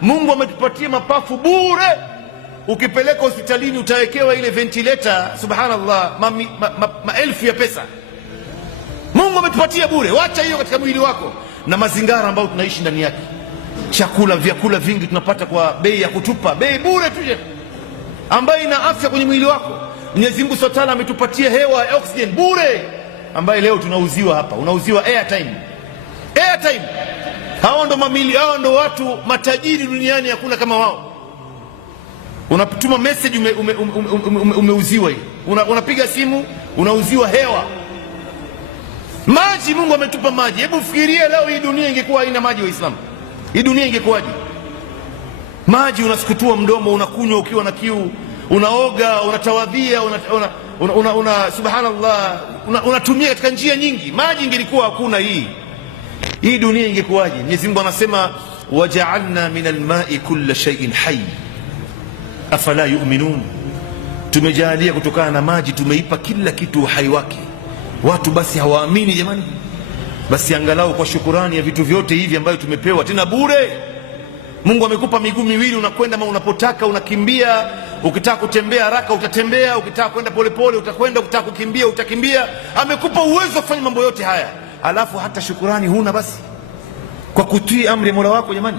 Mungu ametupatia mapafu bure. Ukipeleka hospitalini utawekewa ile ventilator, subhanallah, maelfu ya pesa. Mungu ametupatia bure. Wacha hiyo katika mwili wako na mazingara ambayo tunaishi ndani yake. Chakula, vyakula vingi tunapata kwa bei ya kutupa, bei bure tu ambayo ina afya kwenye mwili wako. Mwenyezi Mungu Subhanahu wa Ta'ala ametupatia hewa ya oxygen bure, ambayo leo tunauziwa hapa, unauziwa airtime. Hao ndo hao ndo watu matajiri duniani, hakuna kama wao. Unatuma message umeuziwa hii, unapiga simu unauziwa hewa. Maji, Mungu ametupa maji. Hebu fikiria leo hii dunia ingekuwa haina maji, Waislamu, hii dunia ingekuwaje? Maji unasukutua mdomo, unakunywa ukiwa na kiu, unaoga, unatawadhia, subhanallah, unatumia katika njia nyingi. Maji ingelikuwa hakuna, hii dunia ingekuwaje? Mwenyezi Mungu anasema waja'alna min alma'i kulla shay'in hayy afala yu'minun, tumejalia kutokana na maji tumeipa kila kitu uhai wake. Watu basi hawaamini jamani? Basi angalau kwa shukurani ya vitu vyote hivi ambavyo tumepewa tena bure. Mungu amekupa miguu miwili, unakwenda unapotaka, unakimbia. Ukitaka kutembea haraka utatembea, ukitaka kwenda polepole utakwenda, ukitaka kukimbia utakimbia. Amekupa uwezo wa kufanya mambo yote haya, alafu hata shukurani huna basi kwa kutii amri ya Mola wako jamani.